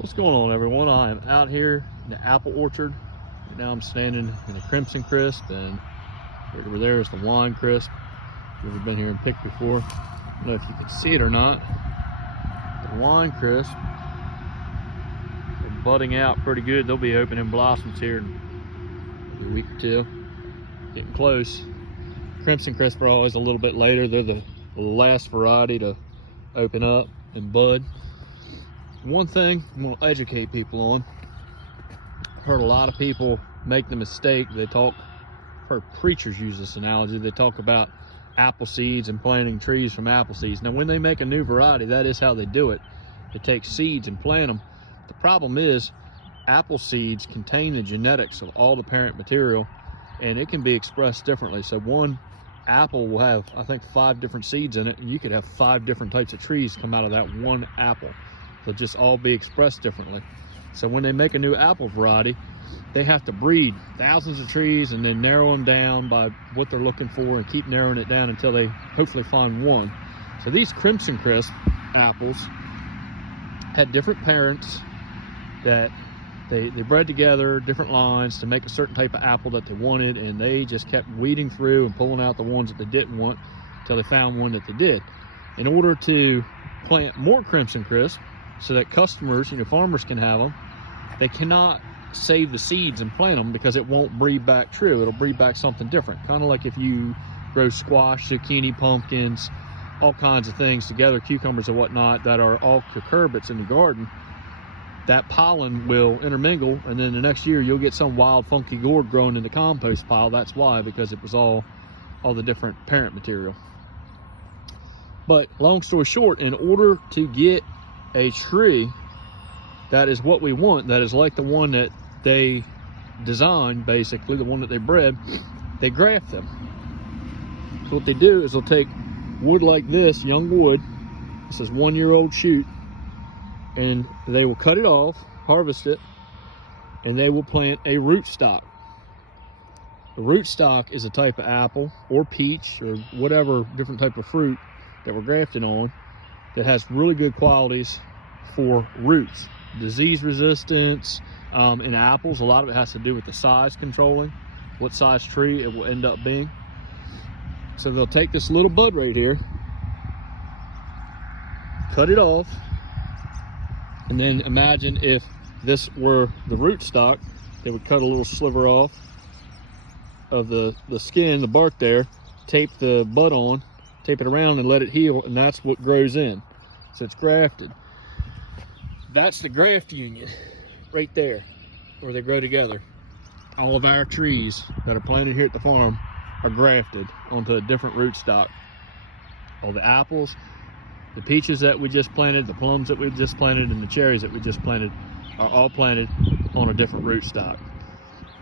What's going on, everyone? I am out here in the apple orchard. Right now I'm standing in a Crimson Crisp, and right over there is the Wine Crisp. If you've ever been here and picked before, I don't know if you can see it or not. The Wine Crisp are budding out pretty good. They'll be opening blossoms here in maybe a week or two. Getting close. Crimson Crisp are always a little bit later. They're the last variety to open up and bud. One thing I'm going to educate people on, I've heard a lot of people make the mistake. I've heard preachers use this analogy. They talk about apple seeds and planting trees from apple seeds. Now, when they make a new variety, that is how they do it. They take seeds and plant them. The problem is, apple seeds contain the genetics of all the parent material, and it can be expressed differently. So one apple will have, I think, 5 different seeds in it, and you could have 5 different types of trees come out of that one apple. They'll just all be expressed differently. So when they make a new apple variety, they have to breed thousands of trees and then narrow them down by what they're looking for and keep narrowing it down until they hopefully find one. So these Crimson Crisp apples had different parents that they bred together, different lines to make a certain type of apple that they wanted, and they just kept weeding through and pulling out the ones that they didn't want until they found one that they did. In order to plant more Crimson Crisp, so that customers, farmers can have them, they cannot save the seeds and plant them because it won't breed back true. It'll breed back something different. Kind of like if you grow squash, zucchini, pumpkins, all kinds of things together, cucumbers and whatnot, that are all cucurbits in the garden, that pollen will intermingle, and then the next year you'll get some wild funky gourd growing in the compost pile. That's why, because it was all the different parent material. But long story short, in order to get a tree that is what we want, that is like the one that they designed, basically the one that they bred, they graft them. So what they do is they'll take wood like this, young wood, this is 1-year-old shoot, and they will cut it off, harvest it, and they will plant a rootstock. The rootstock is a type of apple or peach or whatever different type of fruit that we're grafting on that has really good qualities for roots. Disease resistance. In apples, a lot of it has to do with the size controlling, what size tree it will end up being. So they'll take this little bud right here, cut it off, and then imagine if this were the rootstock, they would cut a little sliver off of the skin, the bark there, tape the bud on, tape it around and let it heal, and that's what grows in. So it's grafted. That's the graft union right there, where they grow together. All of our trees that are planted here at the farm are grafted onto a different rootstock. All the apples, the peaches that we just planted, the plums that we just planted, and the cherries that we just planted are all planted on a different rootstock.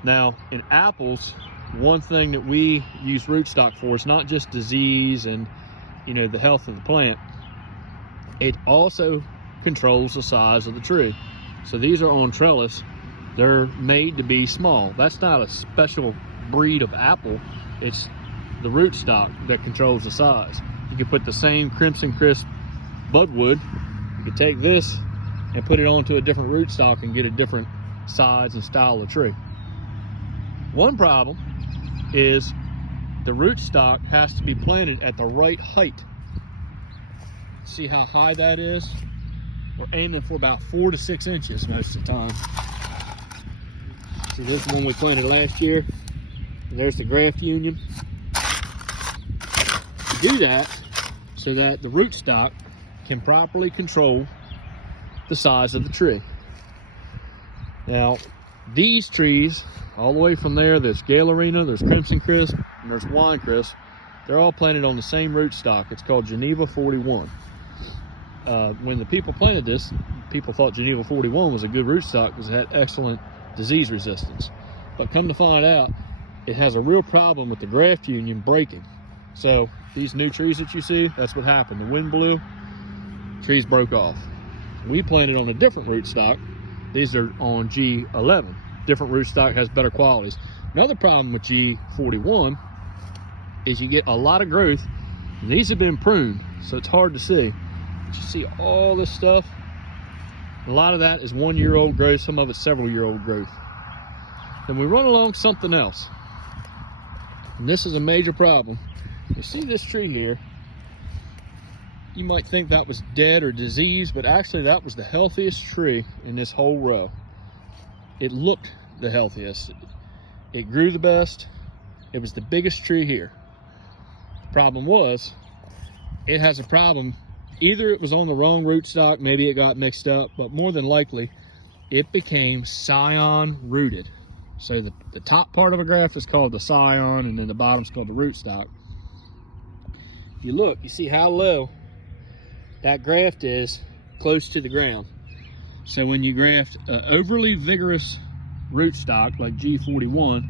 Now, in apples, one thing that we use rootstock for is not just disease and the health of the plant. It also controls the size of the tree. So these are on trellis. They're made to be small. That's not a special breed of apple. It's the rootstock that controls the size. You could put the same Crimson Crisp budwood. You could take this and put it onto a different rootstock and get a different size and style of tree. One problem is the rootstock has to be planted at the right height. See how high that is? We're aiming for about 4 to 6 inches most of the time. See, this one we planted last year. And there's the graft union. You do that so that the rootstock can properly control the size of the tree. Now, these trees, all the way from there, there's Galerina, there's Crimson Crisp, and there's Wine Crisp. They're all planted on the same rootstock. It's called Geneva 41. When the people planted this, people thought Geneva 41 was a good rootstock because it had excellent disease resistance. But come to find out, it has a real problem with the graft union breaking. So these new trees that you see, that's what happened. The wind blew, trees broke off. We planted on a different rootstock. These are on G11. Different rootstock has better qualities. Another problem with G41 is you get a lot of growth. And these have been pruned, so it's hard to see. But you see all this stuff A lot of that is 1-year-old growth, some of it's several-year-old growth. Then we run along something else. And this is a major problem. You see this tree here, you might think that was dead or diseased, but actually that was the healthiest tree in this whole row. It looked the healthiest. It grew the best. It was the biggest tree here. The problem was, it has a problem. Either it was on the wrong rootstock, maybe it got mixed up, but more than likely, it became scion rooted. So the top part of a graft is called the scion, and then the bottom's called the rootstock. If you look, you see how low that graft is close to the ground. So when you graft an overly vigorous rootstock like G41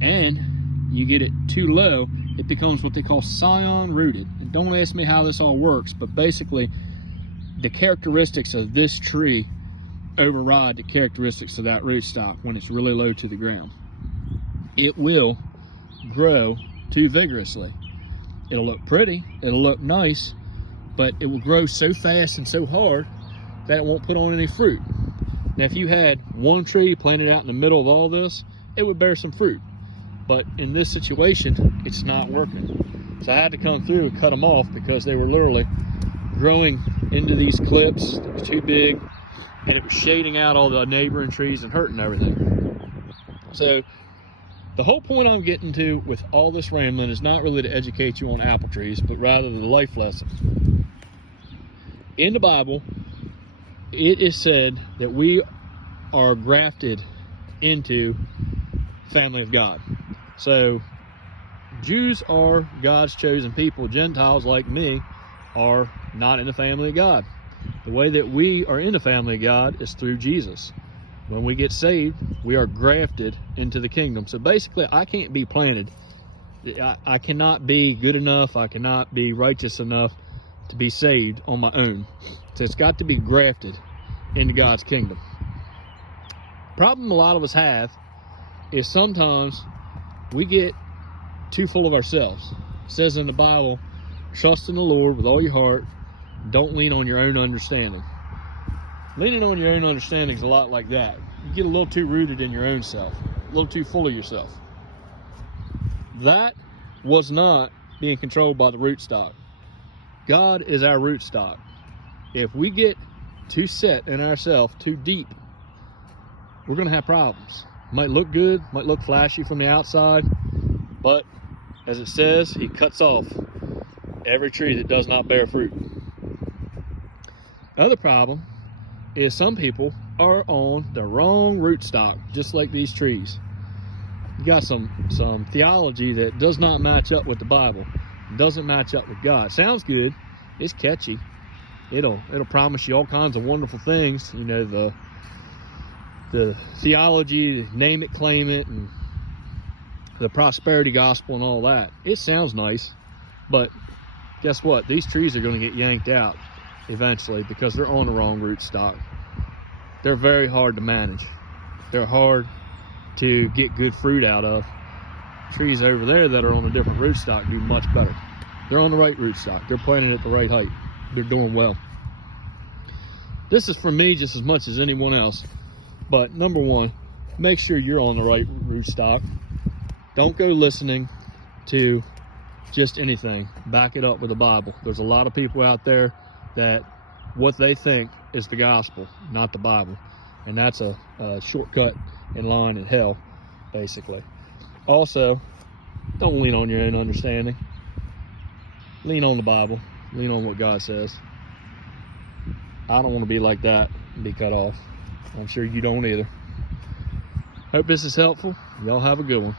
and you get it too low, it becomes what they call scion rooted. And don't ask me how this all works, but basically the characteristics of this tree override the characteristics of that rootstock when it's really low to the ground. It will grow too vigorously. It'll look pretty, it'll look nice, but it will grow so fast and so hard that it won't put on any fruit. Now, if you had one tree planted out in the middle of all this, it would bear some fruit. But in this situation, it's not working. So I had to come through and cut them off because they were literally growing into these clips that were too big, and it was shading out all the neighboring trees and hurting everything. So the whole point I'm getting to with all this rambling is not really to educate you on apple trees, but rather the life lesson. In the Bible, it is said that we are grafted into the family of God. So Jews are God's chosen people. Gentiles like me are not in the family of God. The way that we are in the family of God is through Jesus. When we get saved, we are grafted into the kingdom. So basically, I can't be planted. I cannot be good enough. I cannot be righteous enough to be saved on my own. So it's got to be grafted into God's kingdom. Problem a lot of us have is sometimes we get too full of ourselves. It says in the Bible, trust in the Lord with all your heart. Don't lean on your own understanding. Leaning on your own understanding is a lot like that. You get a little too rooted in your own self, a little too full of yourself. That was not being controlled by the rootstock. God is our rootstock. If we get too set in ourselves, too deep, we're going to have problems. Might look good, might look flashy from the outside, but as it says, he cuts off every tree that does not bear fruit. Other problem is some people are on the wrong rootstock, just like these trees. You got some theology that does not match up with the Bible, doesn't match up with God. Sounds good, it's catchy, it'll promise you all kinds of wonderful things. You know, the theology, name it, claim it, and the prosperity gospel and all that. It sounds nice, but guess what? These trees are going to get yanked out eventually because they're on the wrong rootstock. They're very hard to manage. They're hard to get good fruit out of. Trees over there that are on a different rootstock do much better. They're on the right rootstock. They're planted at the right height. They're doing well. This is for me just as much as anyone else. But number one, make sure you're on the right rootstock. Don't go listening to just anything. Back it up with the Bible. There's a lot of people out there that what they think is the gospel, not the Bible. And that's a shortcut in line in hell, basically. Also, don't lean on your own understanding. Lean on the Bible. Lean on what God says. I don't want to be like that and be cut off. I'm sure you don't either. Hope this is helpful. Y'all have a good one.